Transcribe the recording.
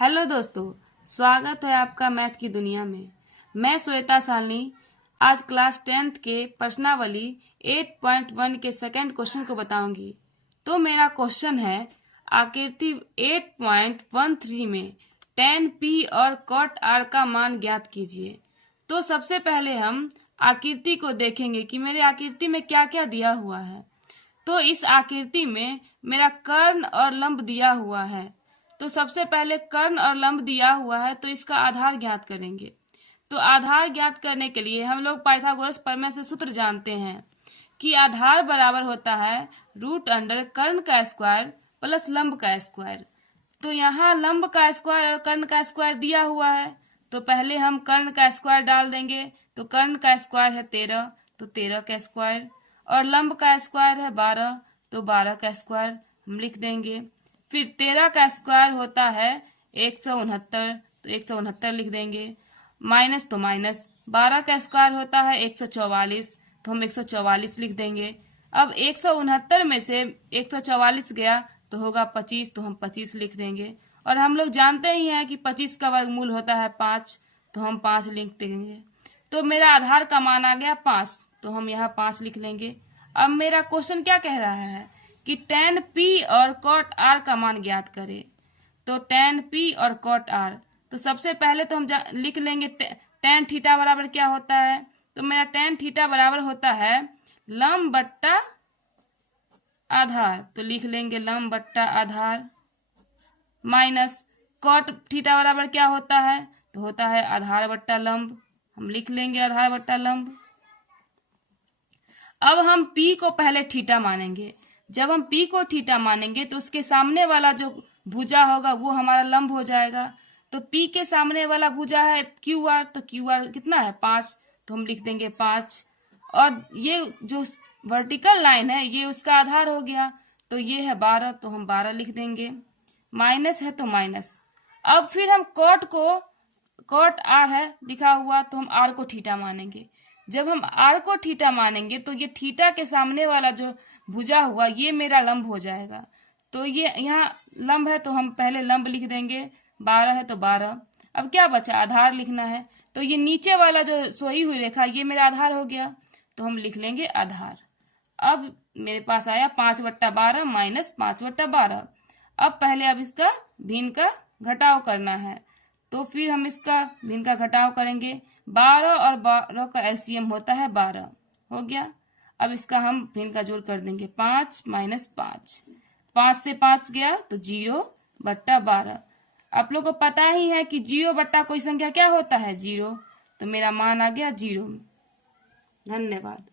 Hello दोस्तों, स्वागत है आपका मैथ की दुनिया में। मैं श्वेता सालनी आज क्लास 10th के प्रश्नावली 8.1 के सेकंड क्वेश्चन को बताऊंगी। तो मेरा क्वेश्चन है, आकृति 8.13 में tan p और cot r का मान ज्ञात कीजिए। तो सबसे पहले हम आकृति को देखेंगे कि मेरे आकृति में क्या क्या दिया हुआ है। तो इस आकृति में मेरा कर्ण और लंब दिया हुआ है। तो सबसे पहले कर्ण और लंब दिया हुआ है, तो इसका आधार ज्ञात करेंगे। तो आधार ज्ञात करने के लिए हम लोग पाइथागोरस प्रमेय से सूत्र जानते हैं कि आधार बराबर होता है √अंडर कर्ण का स्क्वायर प्लस लंब का स्क्वायर। तो यहाँ लंब का स्क्वायर और कर्ण का स्क्वायर दिया हुआ है, तो पहले हम कर्ण का स्क्वायर डाल देंगे। तो कर्ण का स्क्वायर है 13, तो 13 का स्क्वायर, और लंब का स्क्वायर है 12, तो 12 का स्क्वायर हम लिख देंगे। फिर 13 का स्क्वायर होता है 169, तो 169 लिख देंगे। माइनस तो माइनस, 12 का स्क्वायर होता है 144, तो हम 144 लिख देंगे। अब 169 में से 144 गया तो होगा 25, तो हम 25 लिख देंगे। और हम लोग जानते ही हैं कि 25 का वर्गमूल होता है 5, तो हम 5 लिख देंगे। तो मेरा आधार का मान आ गया 5, तो हम यहाँ 5 लिख लेंगे। अब मेरा क्वेश्चन क्या कह रहा है कि tan p और cot r का मान ज्ञात करें। तो tan p और cot r, तो सबसे पहले तो हम लिख लेंगे tan थीटा बराबर क्या होता है। तो मेरा tan थीटा बराबर होता है लंब बट्टा आधार, तो लिख लेंगे लंब बट्टा आधार, माइनस cot थीटा बराबर क्या होता है, तो होता है आधार बट्टा लंब, हम लिख लेंगे आधार बट्टा लंब। अब हम p को पहले थीटा मानेंगे। जब हम p को थीटा मानेंगे तो उसके सामने वाला जो भुजा होगा वो हमारा लंब हो जाएगा। तो p के सामने वाला भुजा है QR, तो QR कितना है 5, तो हम लिख देंगे 5। और ये जो वर्टिकल लाइन है ये उसका आधार हो गया, तो ये है 12, तो हम 12 लिख देंगे। माइनस है तो माइनस। अब फिर हम cot r है लिखा हुआ, तो हम r को थीटा मानेंगे। जब हम r को थीटा मानेंगे तो ये थीटा के सामने वाला जो भुजा हुआ ये मेरा लंब हो जाएगा। तो ये यहाँ लंब है, तो हम पहले लंब लिख देंगे, 12 है तो 12। अब क्या बचा, आधार लिखना है। तो ये नीचे वाला जो सोई हुई रेखा ये मेरा आधार हो गया, तो हम लिख लेंगे आधार। अब मेरे पास आया 5/12 माइनस 5/12। अब पहले अब इसका भिन्न का घटाव करना है, तो फिर हम इसका भिन्न का घटाव करेंगे। 12 और 12 का एलसीएम होता है 12, हो गया। अब इसका हम भिन्न का जोड़ कर देंगे, 5 माइनस 5, 5 से 5 गया तो 0/12। आप लोग को पता ही है कि 0 बट्टा कोई संख्या क्या होता है 0, तो मेरा मान आ गया 0। धन्यवाद।